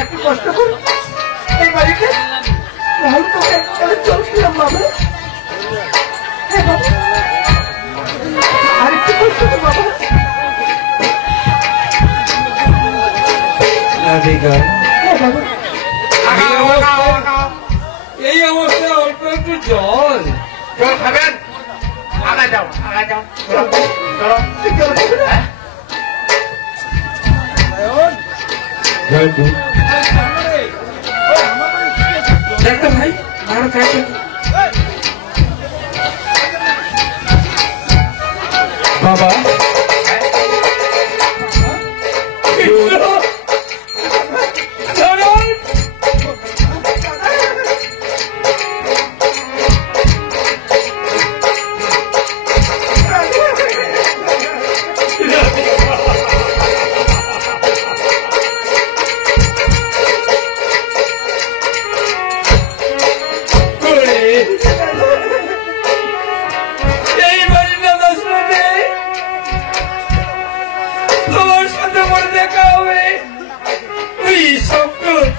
একটু কষ্ট করো এই বাড়িতে চলছিলাম বাবা আর একটু কষ্ট করো বাবা এই অবস্থায় অল্প একটু জল জল খাবেন আগা যাও চলো ডাক্তার ভাই আর বাবা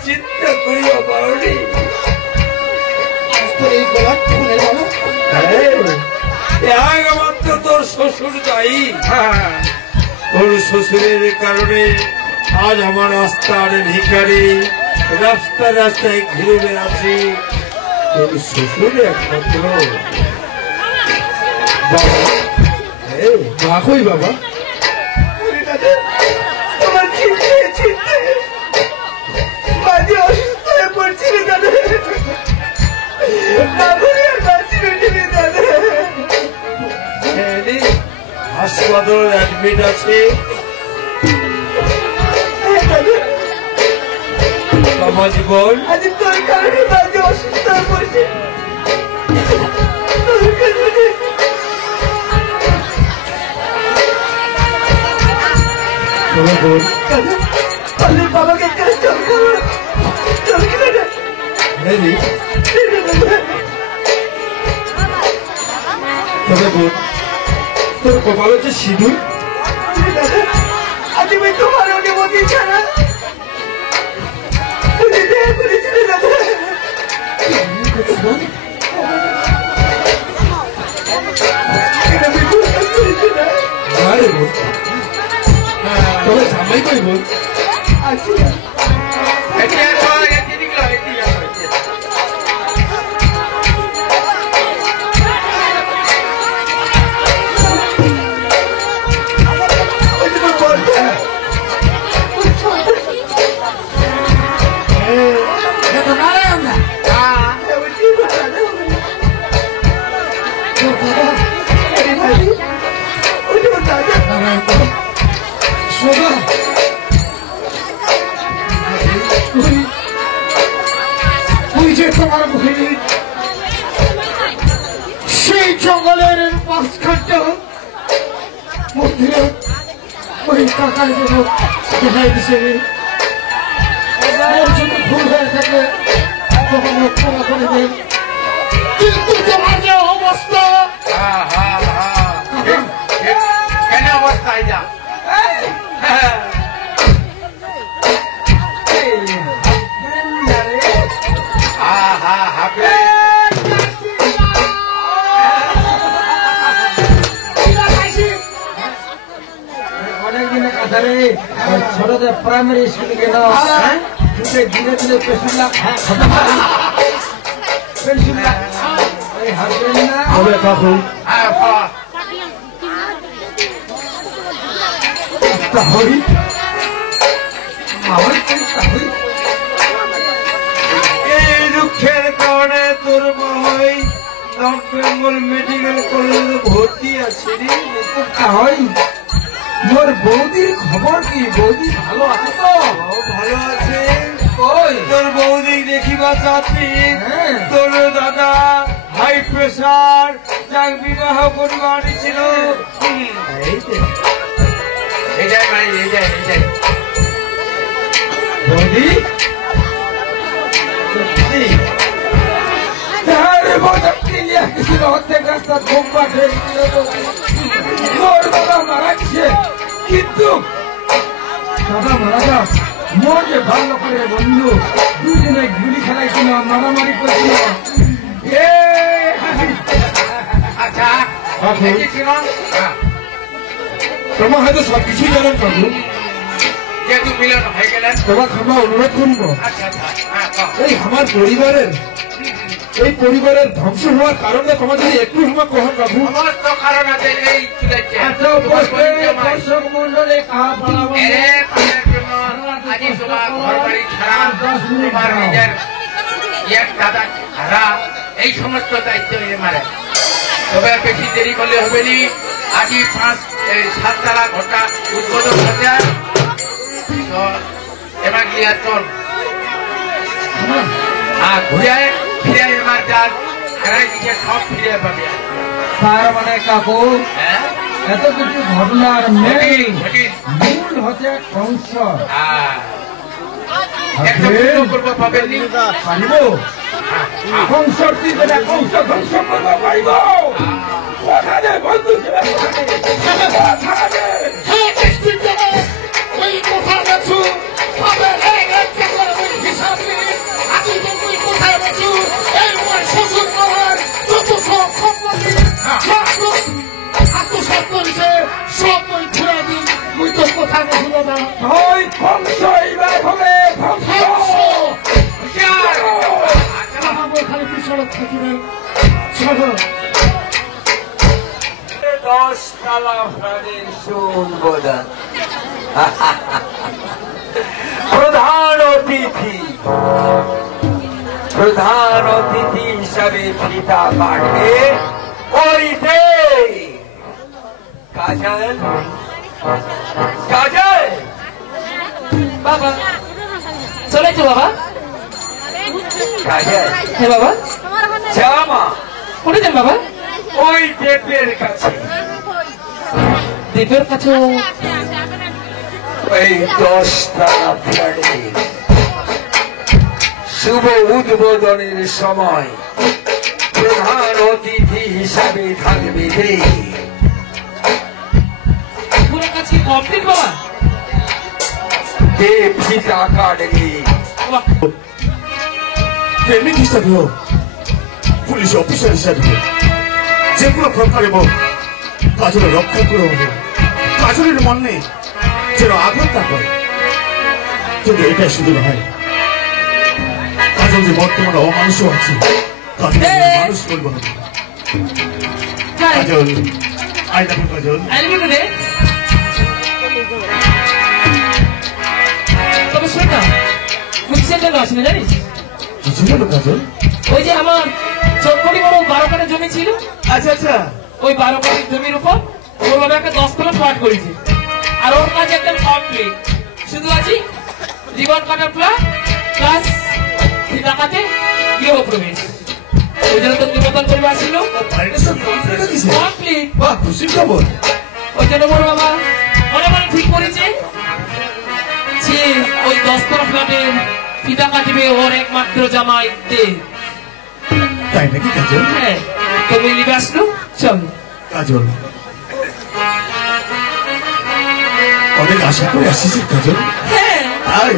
চিন্তা করি বাবারে একমাত্র তোর শ্বশুর দায়ী তোর শ্বশুরের কারণে আজ আমার রাস্তার ভিখারি রাস্তায় ঘুরে বেড়াচ্ছি তোর শ্বশুর একমাত্র বাবা কই বাবা হাসপাতাল অ্যাডমিট আছে বাবা জীবন আজ তোর কারণে বাজে অসুস্থ হয়ে পড়ছে বাবাকে তোর কপাল হচ্ছে সিঁদুর আজ আমি তোমার অনুমতি ছাড়া তবে জামাই কই বল তোমার ভূমি সেই জঙ্গলের মাঝখানটা মধ্যে ওই কাকার জন্য দেখাই দিছে যদি ভুল হয়ে থাকে তখন ক্ষমা করে দেন কিন্তু তোমার যে অবস্থা কেন অবস্থা যা ছোটদের প্রাইমারি স্কুলে গেল ধীরে ধীরে এই দুঃখের কারণে তোর ভাই নর্থ বেঙ্গল মেডিকেল কলেজে ভর্তি আছে মোর বৌদির খবর কি? বৌদি ভালো আছে তো? ভালো আছে। তোর বৌদি দেখিবা চাচ্ছি তোর দাদা হাই প্রেসার যাক বিবাহ করিবার ছিল এটাই মানে এইটাই বৌদি তারে বড় কিলিয়া কিছু অর্ধেক রাস্তা ঘুম পাঠে মোর বাবা মারা গেছে কিন্তু বাবা মারা যাও মোর যে ভালো করে বন্ধু দুজনে গুলি খেলাইছিল মারামারি করছিল এ আচ্ছা দেখেছিল তোমার হয়তো সবকিছুই জানেন প্রভু, যেহেতু মিলন হয়ে গেলেন। তোমার ক্ষমা অনুরোধ করবো। আচ্ছা হ্যাঁ কও। এই আমার পরিবারের ধ্বংস হওয়ার কারণে তোমার যদি একটু ক্ষমা কহন প্রভু। আমার তো কারণ আছে এই চুলেছে আচ্ছা উপস্থিত দর্শক মন্ডলে কাহা পালাবো এরে পানের জন্য আজি তোমার ঘর বাড়ি ছাড়া তোমার নিজের এক দাদা ছাড়া এই সমস্ত দায়িত্ব এ মারে। তবে বেশি দেরি করলে হবে নি, আজি 7 ঘন্টা উদ্বোধন হতে তো এবার গিয়া চল আর ঘুরে ফিরে এবার যার হারাই দিকে সব ফিরে পাবে। তার মানে কাকু হ্যাঁ এত কিছু ঘটনার মেইন ঘটিন মূল হচ্ছে কংস একটা পুজো করবো পাবেন নি। পারিব কংস কি করে কংস ধ্বংস করব পারিব ওখানে বন্ধু ছিল হ্যাঁ, নিশ্চিত জানো, ওই কোথায় গেছো? তবে এই একটা করে ওই হিসাব নিয়ে আজি তো তুই কোথায় গেছো? এই আমার শ্বশুর বাবার যত সব সম্পত্তি, আত্মসাৎ করেছে, সব ওই ঘুরে দিন। তুই তো কোথায় গেছো দাদা? ওই কংস এইবার হবে ধ্বংস আমাকে খালি পিছনে থাকিবেন। চলো। 10 তালা ফ্ল্যাটের সুউদ্বোধন। প্রধান অতিথি হিসাবে ফিতা কাটবে ওই কাজল বাবা চলেছো বাবা? কাজল হ্যাঁ বাবা, জামা কোথায় যান বাবা? ওই দেবের কাছে দেবের কাছে? ওই 10 তালা ফ্ল্যাটে শুভ উদ্বোধনের সময় প্রধান অতিথি হিসাবে থাকবে পুরো কাছে কমপ্লিট বাবা? দেব ফিতা কাটবে। বাহ, প্রেমিক হিসাবে হোক, পুলিশ অফিসার হিসাবে হোক, যে কোনো প্রকারে হোক, কাজলের রক্ষা করে হবে। কাজলের মনে যেন আঘাত না করে। কিন্তু এটা শুধু নয়, কাজল যে বর্তমানে অমানুষও আছে, কাজল মানুষ করবো হবে। যাই। কাজল, আই লাভ ইউ কাজল। আইলি কিন্তু রে। তবে শোন না, পুলিশের জন্য আসি না জানিস? কিছু হলো কাজল? ওই যে আমার 14 বড় 12 কাঠা জমি ছিল, আচ্ছা আচ্ছা, ওই 12 কাঠা জমির উপর ওর বাবা একটা 10 তলা ফ্ল্যাট করেছে। আর ওর কাছে একদম কমপ্লিট, শুধু আছি রিবন কাটার প্লাস টাকাতে গৃহপ্রবেশ। ওই জন্য তো নিমন্ত্রণ করবে আসছিল বাড়িটা সব কমপ্লিট হয়ে গেছে? কমপ্লিট। বাহ, খুশির খবর। ওই জন্য বড় বাবা মনে মনে ঠিক করেছে যে ওই 10 তলা ফ্ল্যাটের ফিতা কাটবে ওর একমাত্র জামাই দেব। তাই নাকি কাজল? হ্যাঁ, তুমি নিবে আসলো, চল। কাজল, অনেক আশা করে আসিস কাজল। হ্যাঁ, তাই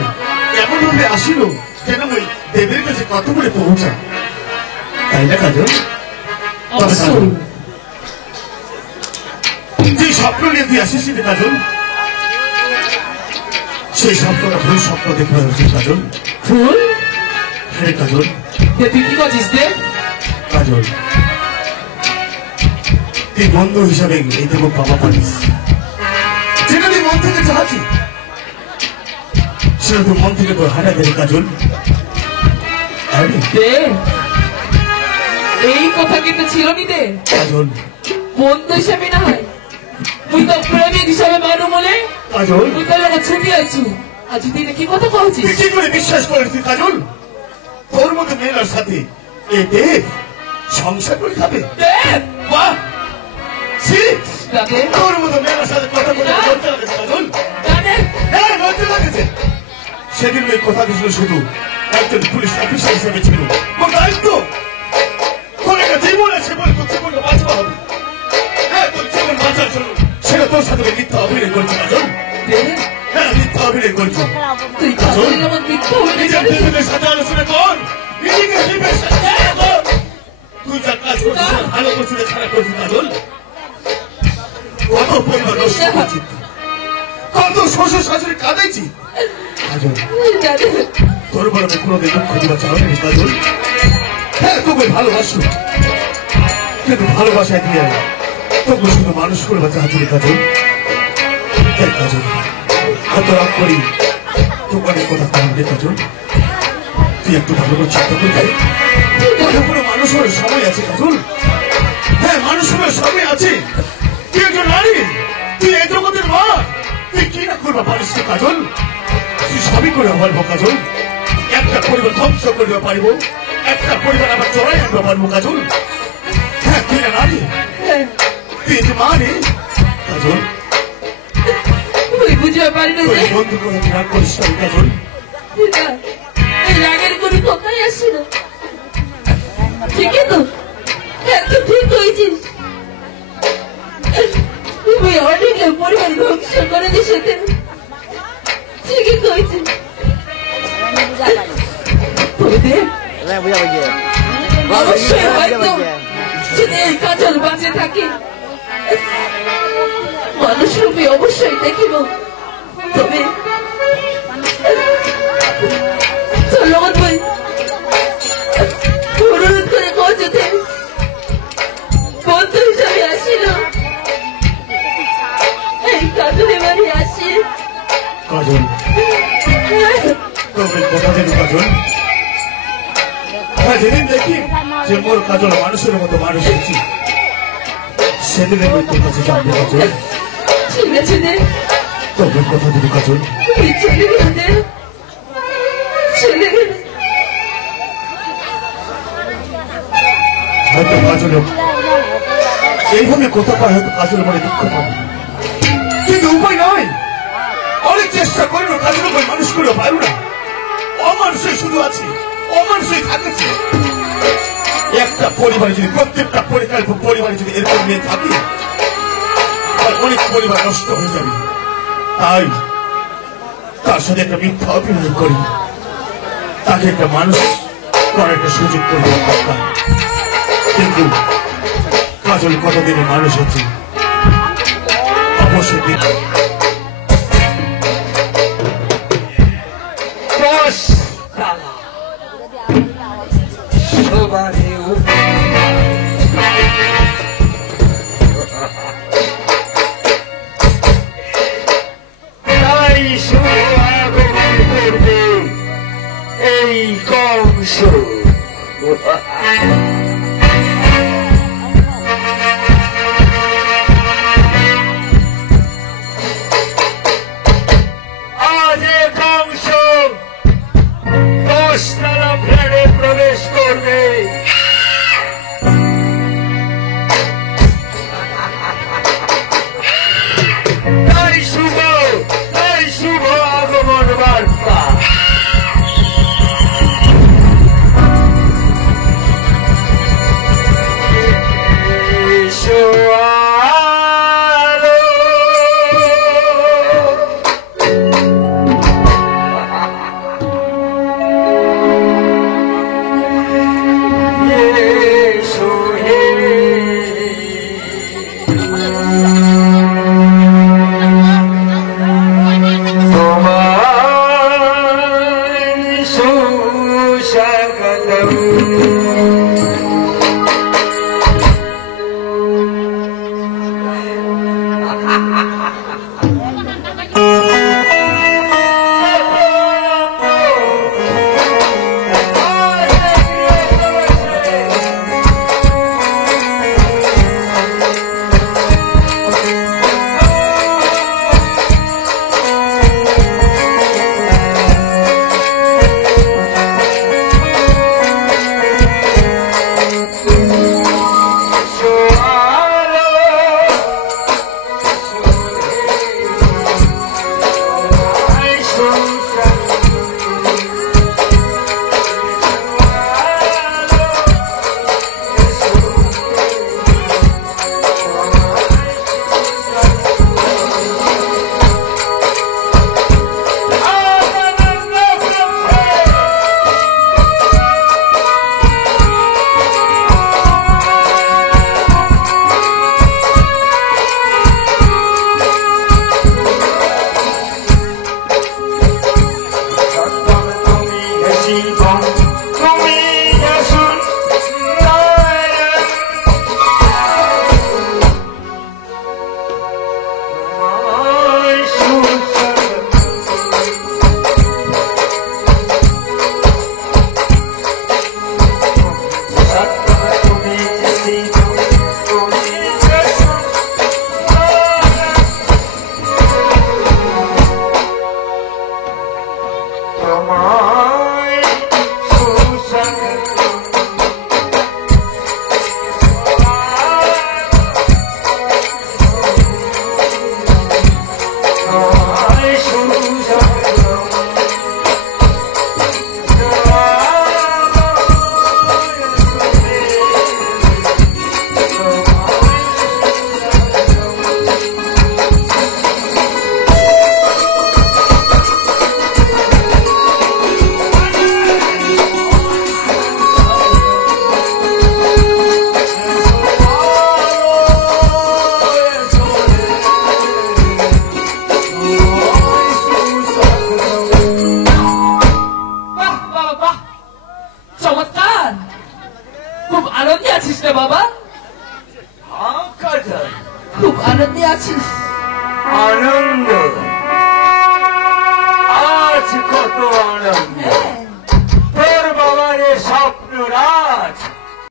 এমন ভাবে আসিল যেন ওই দেবের কাছে কত করে পৌঁছা, তাই না কাজল? অবশ্যই। যে স্বপ্ন নিয়ে তুই আসিস রে কাজল, সেই স্বপ্নটা ভুল স্বপ্ন দেখতে হচ্ছে কাজল। ফুল হ্যাঁ কাজল। তুই কি করছিস দেব? কাজল, তুই বন্ধু হিসাবে এই দেব বাবা পারিস, যেটা তুই মন থেকে চাচ্ছি সেটা তুই মন থেকে তোর হাঁটা দেবে কাজল। আরে দেব, এই কথা কিন্তু ছিল নি দে। কাজল, বন্ধু হিসেবে না হয়, তুই তো প্রেমিক হিসাবে মানু বলে কাজল, তুই তো লোক ছুটি আছিস। আজ তুই কি কথা বলছিস? তুই কি করে বিশ্বাস করিস তুই কাজল? তোর মতো মেয়ের সাথে এ দেব সংসার করে খাবে? দেব, বাহ, ছি, তাতে তোর মতো মেয়ের সাথে কথা বলে লজ্জা লাগেছে কাজল? তাদের হ্যাঁ, লজ্জা লাগেছে। সেদিন ওই কথা ছিল শুধু একজন পুলিশ অফিসার হিসেবে ছিল ওর দায়িত্ব। তোর একটা জীবন আছে বলে তোর জীবনটা বাঁচা হবে। হ্যাঁ, তোর জীবন বাঁচার জন্য সেটা তোর সাথে মিথ্যা অভিনয় করছে কাজল। হ্যাঁ, মিথ্যা অভিনয় করছে। তুই কাজলের যেমন মিথ্যা অভিনয় নিজের করেছিস। বিবেকের সাথে আলোচনা কর, নিজেকে বিবেকের সাথে আলোচনা কর। তুই যা কাজ করছিস তা ভালো করছিস না খারাপ করছিস কাজল? কত পরিবার নষ্ট করছিস, কত শ্বশুর শাশুড়ি কাঁদাইছি কাজল। জানে তোর বড় আমি কোনোদিন দুঃখ দিবা চাও না কাজল। হ্যাঁ, তোকে ভালোবাসো, কিন্তু ভালোবাসায় দিয়ে তোকে শুধু মানুষ করবা চাচ্ছি কাজল। দেখ কাজল, এত রাগ করি তোকে অনেক কথা কাঁদবে কাজল। তুই একটু ভালো করে চিন্তা করে দেখ, কোনো মানুষ হওয়ার সময় আছে কাজল। হ্যাঁ, মানুষ হওয়ার সময় আছে। তুই একজন নারী, তুই এই জগতের মা, তুই কি না করবা পারিস না কাজল? তুই সবই করে পারবো কাজল। একটা পরিবার ধ্বংস করতে পারবো, একটা পরিবার আবার চড়াই আনতে পারবো কাজল। হ্যাঁ, তুই না নারী, তুই যে মা রে কাজল। তুই বুঝতে পারি না তোর যে বন্ধু করে রাগ করিস না কাজল। না, এই রাগের কোনো কথাই আসে না। ঠিকই তো, একদম ঠিক হয়েছিস। তুমি অনেকের পরিবার ধ্বংস করে দিয়েছে। ঠিকই হয়েছিস। অবশ্যই হয়তো যদি এই কাজল বাঁচে থাকে মানুষ রূপে অবশ্যই দেখিব। তবে চলগত ভাই অনুরোধ করে কচতে বন্ধু হিসাবে আসিল এই কাজলে বাড়ি আসি। কাজল, তোকে কথা দেব কাজল। হ্যাঁ, যেদিন দেখি যে মোর কাজল মানুষের মতো মানুষ হচ্ছি, সেদিন আমি তোর কাছে জানবো কাজল। ঠিক আছে দে, তোকে কথা দেব কাজল। তুই চলে গেলে দে, চলে গেলে হয়তো কাজল এইভাবে কথা পায়, হয়তো কাজল মনে দুঃখ পাবে, কিন্তু উপায় নয়। অনেক চেষ্টা করিল কাজল ওই মানুষ করে পারো না। অমানুষই শুধু আছে, অমানুষই থাকেছে। একটা পরিবারে যদি প্রত্যেকটা পরিবারে যদি এরকম মেয়ে থাকে, আর অনেক পরিবার নষ্ট হয়ে যাবে। তাই তার সাথে একটা মিথ্যা অভিনয় করি, তাকে একটা মানুষ করার একটা সুযোগ করে দেওয়া দরকার। কিন্তু কাজল কতদিনে মানুষ হচ্ছে অবশ্যই তাই শুধু আগুন করবে এই কংস।